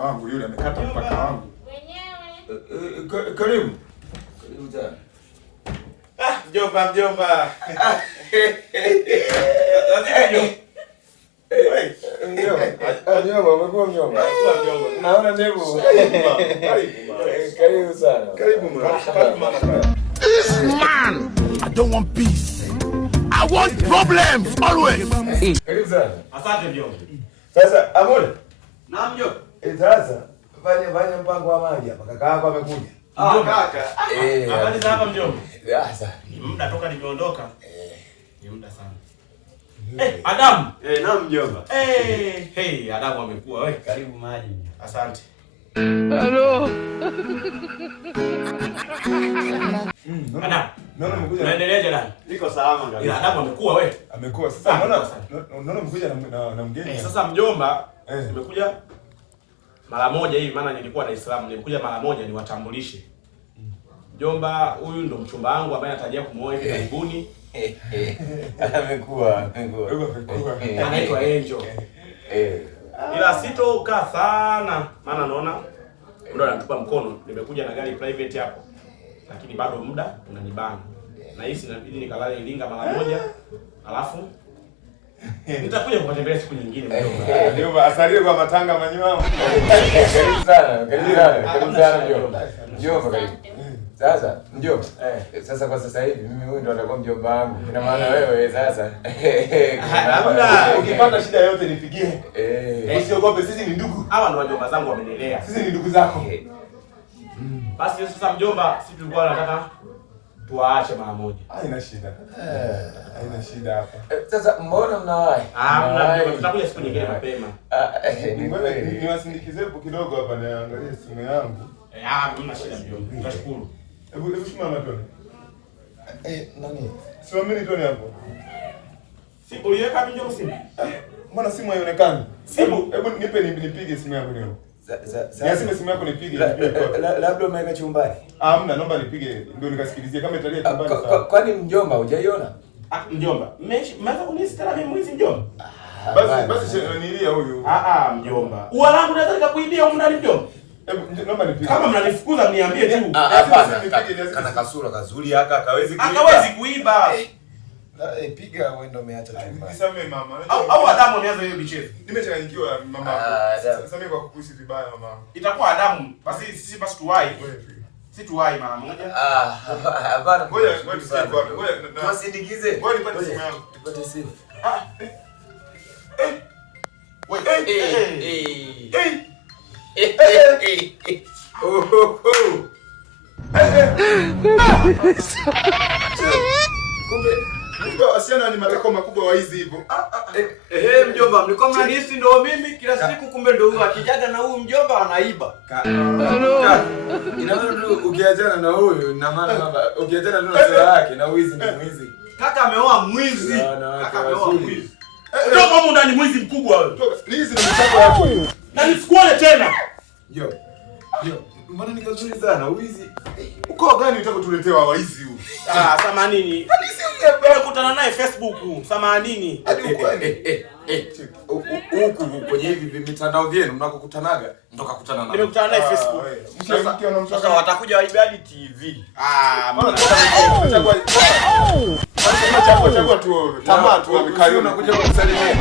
paka wangu yule amekata paka wangu. Wenyewe. Karibu. Karibu sana. Mjomba. Mjomba, umekuwa mjomba. Naona ndevu. Karibu sana. Karibu mwana. This man, I don't want peace. I want problems always. Karibu sana. Asante mjomba. Sasa Amore. Naam mjomba. Sasa fanya mpango wa maji hapa. Kaka yako amekuja. Kaka. Habari za hapa mjomba? Sasa Ni muda toka nimeondoka. Ni muda sana. Adam. Naam mjomba. Adam amekuwa wewe. Karibu maji. Asante. Hello. Adam. Naona umekuja. Unaendeleaje Dan? Niko salama kabisa. Ila Adam amekuwa wewe. Amekuwa. Sasa naona umekuja na mgeni. Sasa mjomba, nimekuja mara moja hivi maana nilikuwa Dar es Salaam. Nimekuja mara moja niwatambulishe. Mjomba, huyu ndo mchumba wangu ambaye natarajia kumuoa hivi karibuni. Amekuwa. Anaitwa Angel. Ila sitokaa sana maana naona muda unatupa mkono. Nimekuja na gari private hapo. Lakini bado muda unanibana. Na hisi inabidi nikalale Iringa mara moja. Alafu nitakuja kukutembelea siku nyingine mjomba. ndio asalie kwa matanga manywao. Karibu sana mjomba. Mjomba karibu. Sasa mjomba. Sasa kwa sasa hivi mimi huyu ndo atakuwa mjomba wangu. Ina maana wewe sasa. Hamna, ukipata shida yote nipigie. Usiogope, sisi ni ndugu. Hawa ndo wajomba zangu wamenilea. Sisi ni ndugu zako. Basi sasa mjomba, sisi tulikuwa tunataka tuwaache mara moja. Haina shida. Haina shida hapa. Sasa mbona mnawahi? Mjomba, tutakuja siku nyingine mapema. Niwasindikize hapo kidogo hapa niangalie simu yangu. Hamna shida mjomba. Tutashukuru. Hebu simama tone. Nani? Simameni tone hapo. Simu uliweka mjomba simu? Mbona simu haionekani? Simu? Hebu nipe nipige simu yako leo. Sasa simu yako nipige. Labda umeweka chumbani. Hamna, naomba nipige ndio nikasikilizie kama italia chumbani sawa. Kwani mjomba hujaiona? Mjomba, mmeanza kunistara mimi mwizi mjomba? Basi nilia huyu. Mjomba. Ua langu naweza nikakuibia huko ndani mjomba? Naomba nipige. Kama mnanifukuza mniambie tu. Hapana. Kana kasura kazuri haka hawezi kuiba. Hakawezi kuiba. Piga wewe ndio umeacha chumbani. Nisamee mama. Au Adamu ameanza hiyo michezo. Nimechanganyikiwa mama. Nisamee kwa kukusi vibaya mama. Itakuwa Adamu. Basi sisi basi tuwai. Si tuwai mara moja. Hapana. Ngoja tusikie wapi. Tuwasindikize. Ngoja nipate simu yangu. Tupate simu. Kumbe wasichana ni matako makubwa wa hizi hivyo. Mjomba, mlikuwa mnanihisi ndio mimi kila siku, kumbe ndio huyu akijaga na huyu mjomba anaiba. Inaona ukiachana na huyu na maana kwamba ukiachana na sura yake na wizi ni mwizi. Kaka ameoa mwizi. Kaka ameoa mwizi. Ndio kama ndani mwizi mkubwa wewe. Hizi ni mtako yako. Na nisikuone tena. Yo. Mbona ni kazuri sana wizi. Uko gani unataka kutuletea waizi huu? Samanini. Nimekutana naye Facebook. Samanini. Huku kwenye hivi mitandao vyenu mnakokutanaga ndo kakutana na. Nimekutana naye Facebook. Sasa watakuja waibe TV. Chagua tu tamaa tu amekaliwa unakuja kumsalimia.